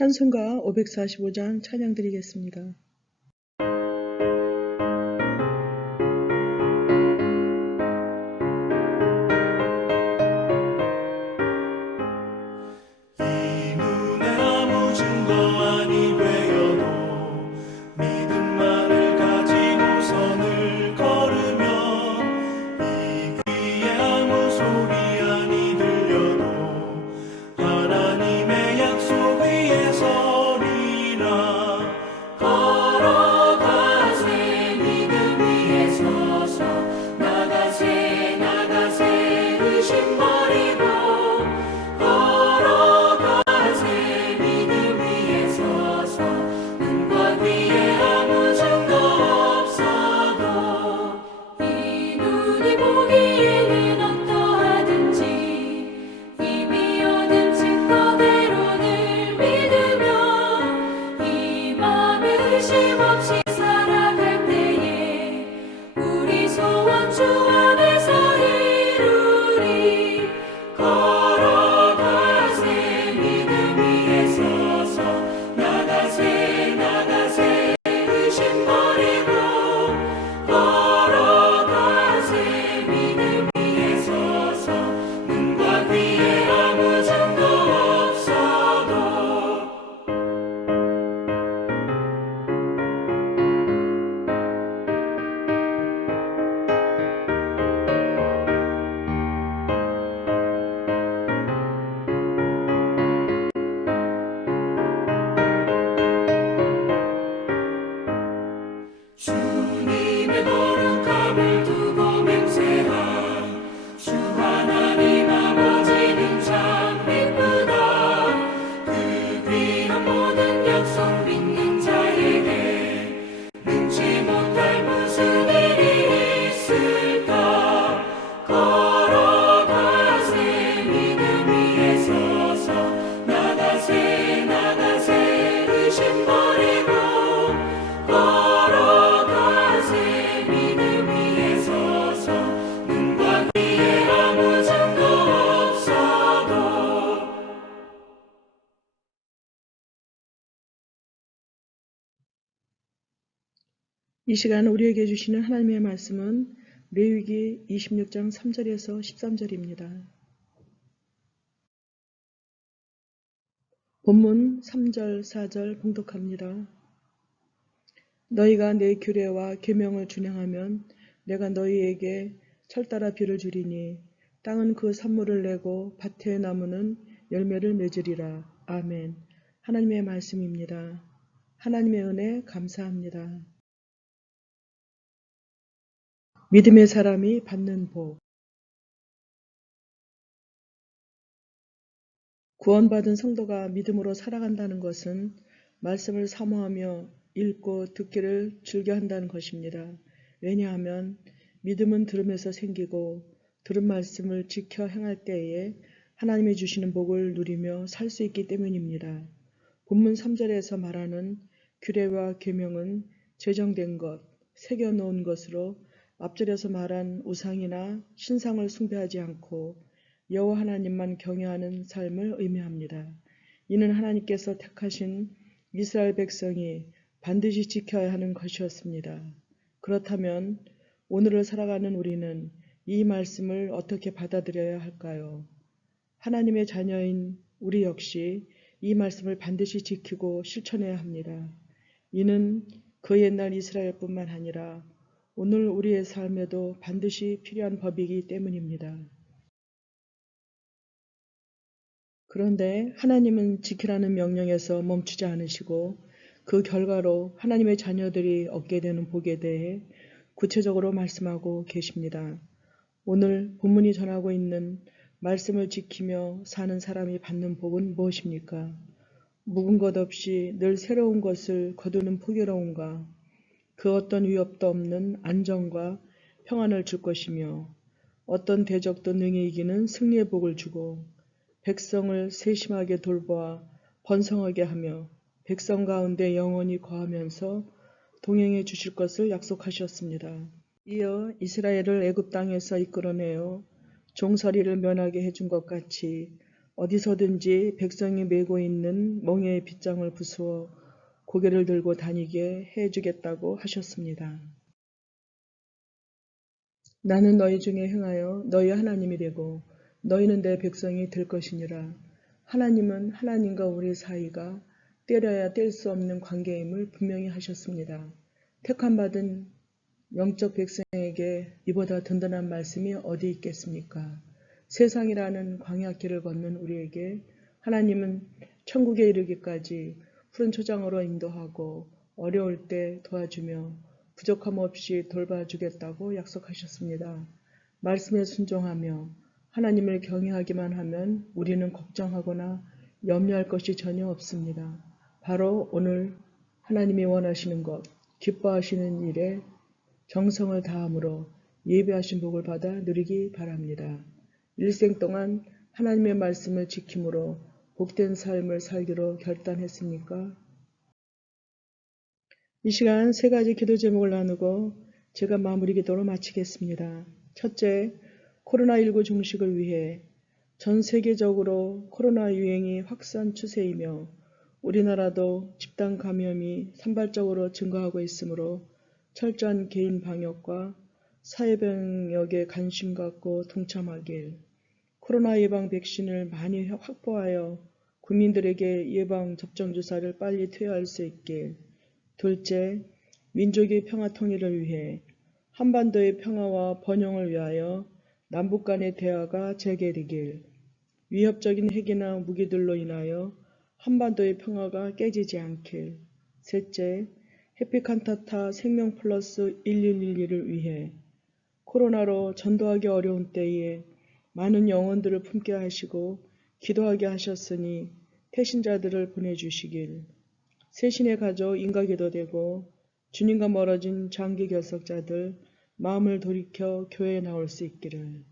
찬송가 545장 찬양 드리겠습니다. 이 눈에 아무 증거 아니 되어도 믿음만을 가지고 선을 걸으면 이 귀에 아무 소리 아니 들려도 하나님의 약속 위에 서리라. 걸어가세 믿음 위에 서서 나가세 나가세 의심 버리고 걸어가세 믿음 위에 서서 눈과 귀에 아무 증거 없어도 이 눈이 보기에는 어떠하든지 이미 얻은 증거대로 늘 믿으며 이 맘에 의심 없이 살아갈 때에 우리 소원 주 안에서 이루리. 걸어가세 믿음 위에 서서 나가세 나가세 의심 버리고 걸어가세 믿음 위에 서서 눈과 귀에 아무 증거 없어도. 주님의 거룩함을 두고 맹세한 주 하나님 아버지는 참 이쁘다. 그 귀한 모든 약속 믿는 자에게 능치 못할 무슨 일이 있을까. 걸어가세 믿음 위에 서서 나가세 나가세 의심 버리고 걸어가세 믿음 위에 서서 눈과 귀에 아무 증거 없어도. 이 시간 우리에게 주시는 하나님의 말씀은 레위기 26장 3절에서 13절입니다. 본문 3절, 4절 봉독합니다. 너희가 내 규례와 계명을 준행하면 내가 너희에게 철따라 비를 주리니 땅은 그 산물을 내고 밭의 나무는 열매를 맺으리라. 아멘. 하나님의 말씀입니다. 하나님의 은혜 감사합니다. 믿음의 사람이 받는 복. 구원받은 성도가 믿음으로 살아간다는 것은 말씀을 사모하며 읽고 듣기를 즐겨 한다는 것입니다. 왜냐하면 믿음은 들음에서 생기고 들은 말씀을 지켜 행할 때에 하나님이 주시는 복을 누리며 살 수 있기 때문입니다. 본문 3절에서 말하는 규례와 계명은 제정된 것, 새겨놓은 것으로 앞절에서 말한 우상이나 신상을 숭배하지 않고 여호와 하나님만 경외하는 삶을 의미합니다. 이는 하나님께서 택하신 이스라엘 백성이 반드시 지켜야 하는 것이었습니다. 그렇다면 오늘을 살아가는 우리는 이 말씀을 어떻게 받아들여야 할까요? 하나님의 자녀인 우리 역시 이 말씀을 반드시 지키고 실천해야 합니다. 이는 그 옛날 이스라엘뿐만 아니라 오늘 우리의 삶에도 반드시 필요한 법이기 때문입니다. 그런데 하나님은 지키라는 명령에서 멈추지 않으시고 그 결과로 하나님의 자녀들이 얻게 되는 복에 대해 구체적으로 말씀하고 계십니다. 오늘 본문이 전하고 있는 말씀을 지키며 사는 사람이 받는 복은 무엇입니까? 묵은 것 없이 늘 새로운 것을 거두는 풍요로움과 그 어떤 위협도 없는 안정과 평안을 줄 것이며 어떤 대적도 능히 이기는 승리의 복을 주고 백성을 세심하게 돌보아 번성하게 하며 백성 가운데 영원히 거하면서 동행해 주실 것을 약속하셨습니다. 이어 이스라엘을 애굽 땅에서 이끌어내어 종살이를 면하게 해준 것 같이 어디서든지 백성이 메고 있는 멍에의 빗장을 부수어 고개를 들고 다니게 해주겠다고 하셨습니다. 나는 너희 중에 행하여 너희 하나님이 되고 너희는 내 백성이 될 것이니라. 하나님은 하나님과 우리 사이가 때려야 뗄 수 없는 관계임을 분명히 하셨습니다. 택함받은 영적 백성에게 이보다 든든한 말씀이 어디 있겠습니까? 세상이라는 광야길을 걷는 우리에게 하나님은 천국에 이르기까지 푸른 초장으로 인도하고 어려울 때 도와주며 부족함 없이 돌봐주겠다고 약속하셨습니다. 말씀에 순종하며 하나님을 경외하기만 하면 우리는 걱정하거나 염려할 것이 전혀 없습니다. 바로 오늘 하나님이 원하시는 것, 기뻐하시는 일에 정성을 다함으로 예배하신 복을 받아 누리기 바랍니다. 일생 동안 하나님의 말씀을 지킴으로 복된 삶을 살기로 결단했습니까? 이 시간 세 가지 기도 제목을 나누고 제가 마무리 기도로 마치겠습니다. 첫째, 코로나19 종식을 위해 전 세계적으로 코로나 유행이 확산 추세이며 우리나라도 집단 감염이 산발적으로 증가하고 있으므로 철저한 개인 방역과 사회병역에 관심 갖고 동참하길, 코로나 예방 백신을 많이 확보하여 국민들에게 예방 접종 주사를 빨리 투여할 수 있길, 둘째, 민족의 평화 통일을 위해 한반도의 평화와 번영을 위하여 남북 간의 대화가 재개되길, 위협적인 핵이나 무기들로 인하여 한반도의 평화가 깨지지 않길, 셋째, 해피칸타타 생명 플러스 1111을 위해 코로나로 전도하기 어려운 때에 많은 영혼들을 품게 하시고 기도하게 하셨으니 태신자들을 보내주시길, 세신의 가족 인가기도 되고 주님과 멀어진 장기 결석자들 마음을 돌이켜 교회에 나올 수 있기를.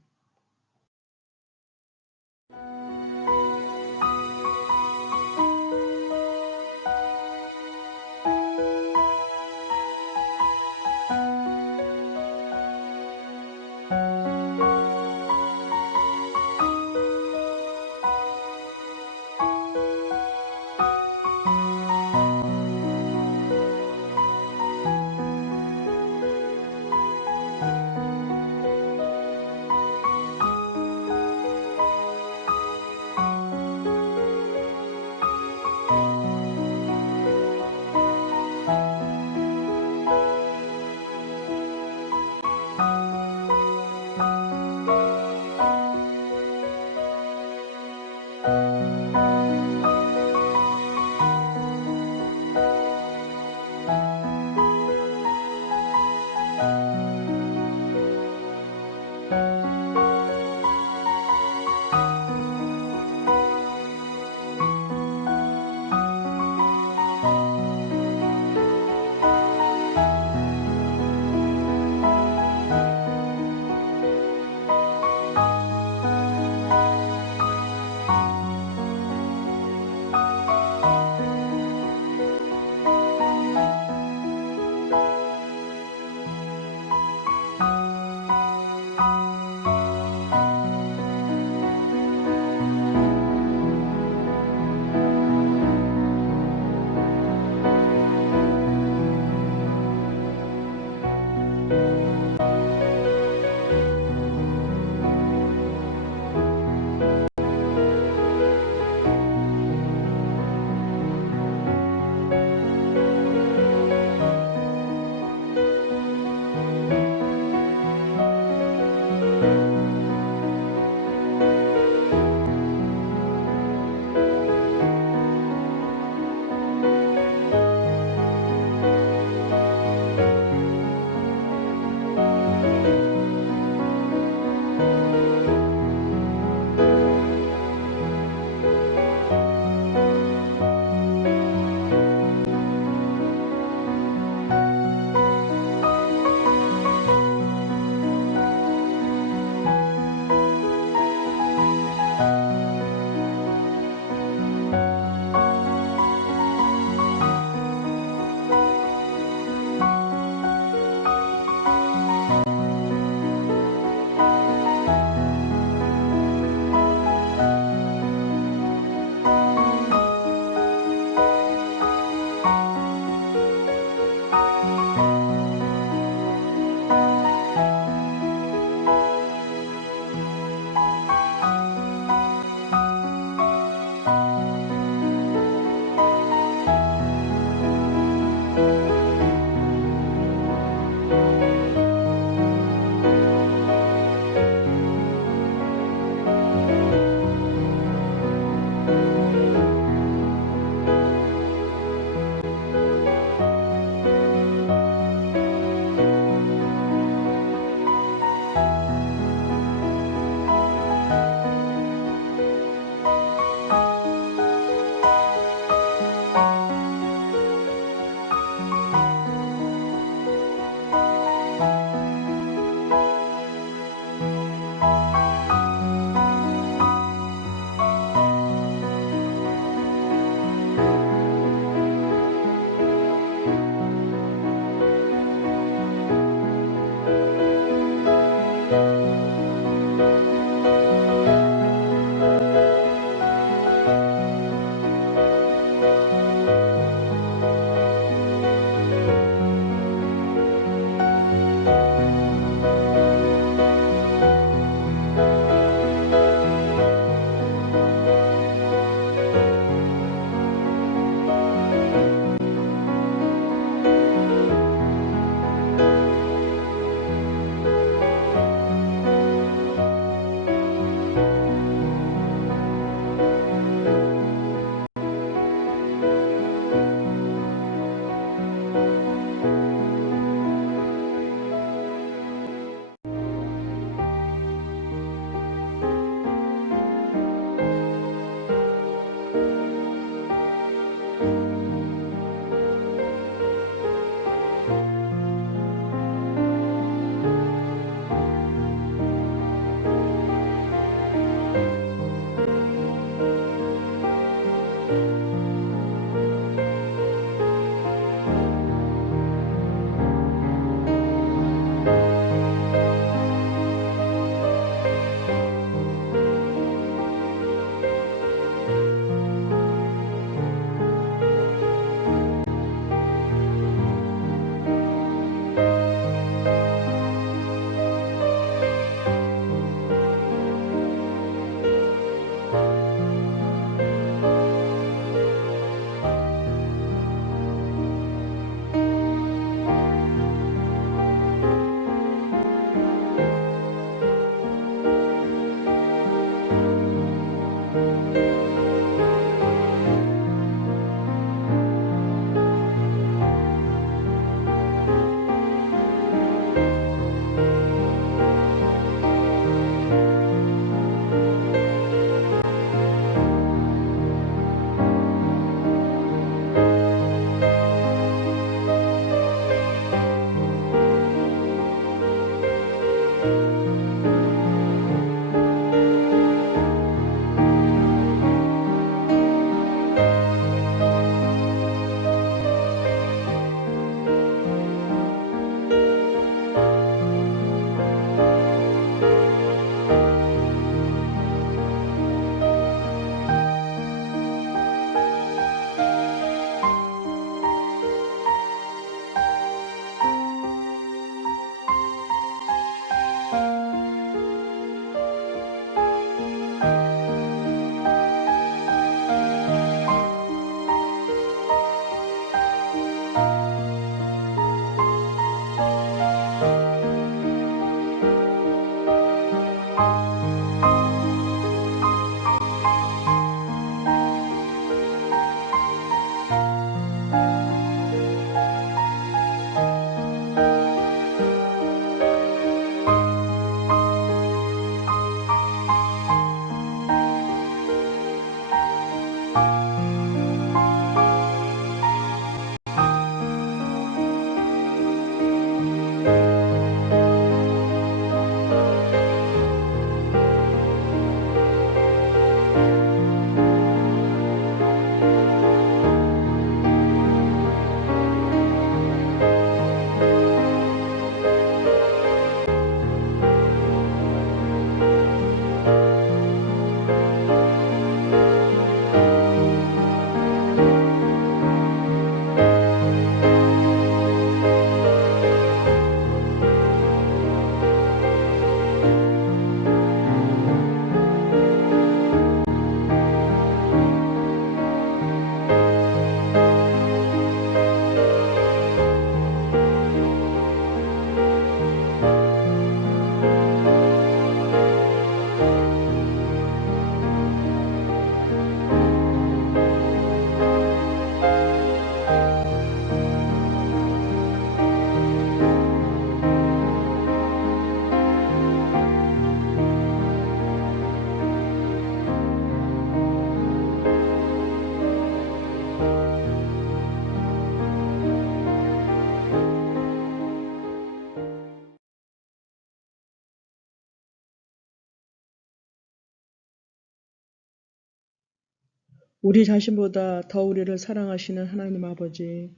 우리 자신보다 더 우리를 사랑하시는 하나님 아버지,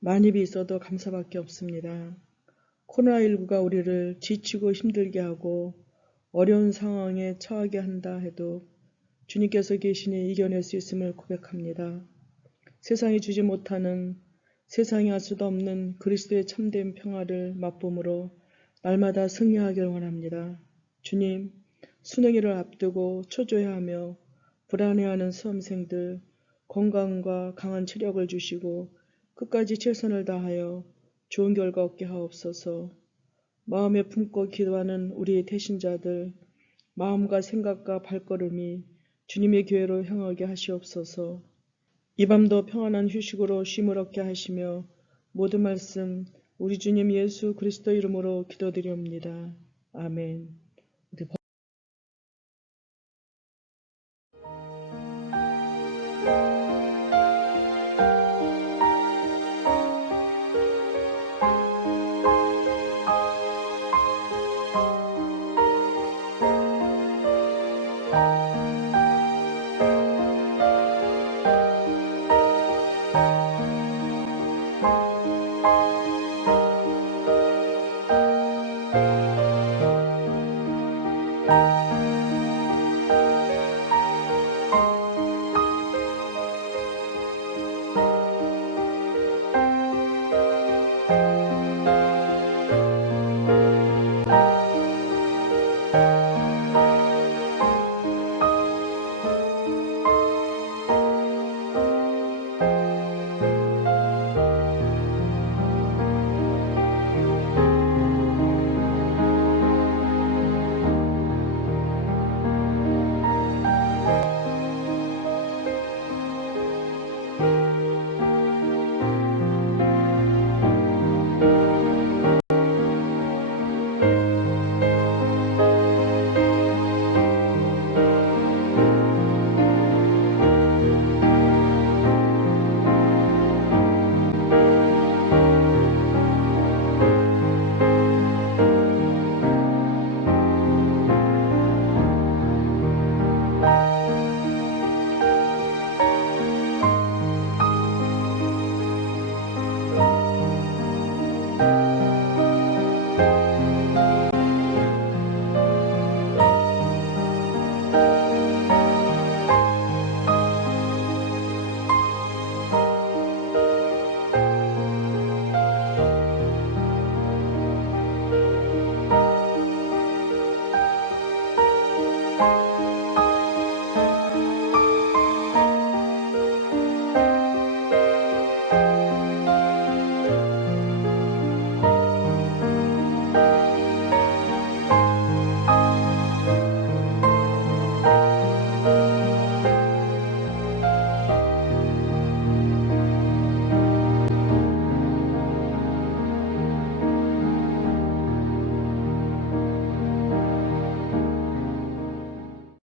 만입이 있어도 감사밖에 없습니다. 코로나19가 우리를 지치고 힘들게 하고 어려운 상황에 처하게 한다 해도 주님께서 계시니 이겨낼 수 있음을 고백합니다. 세상이 주지 못하는, 세상이 할 수도 없는 그리스도의 참된 평화를 맛봄으로 날마다 승리하길 원합니다. 주님, 수능일을 앞두고 초조해하며 불안해하는 수험생들 건강과 강한 체력을 주시고 끝까지 최선을 다하여 좋은 결과 얻게 하옵소서. 마음에 품고 기도하는 우리의 태신자들 마음과 생각과 발걸음이 주님의 교회로 향하게 하시옵소서. 이 밤도 평안한 휴식으로 쉼을 얻게 하시며 모든 말씀 우리 주님 예수 그리스도 이름으로 기도드리옵니다. 아멘.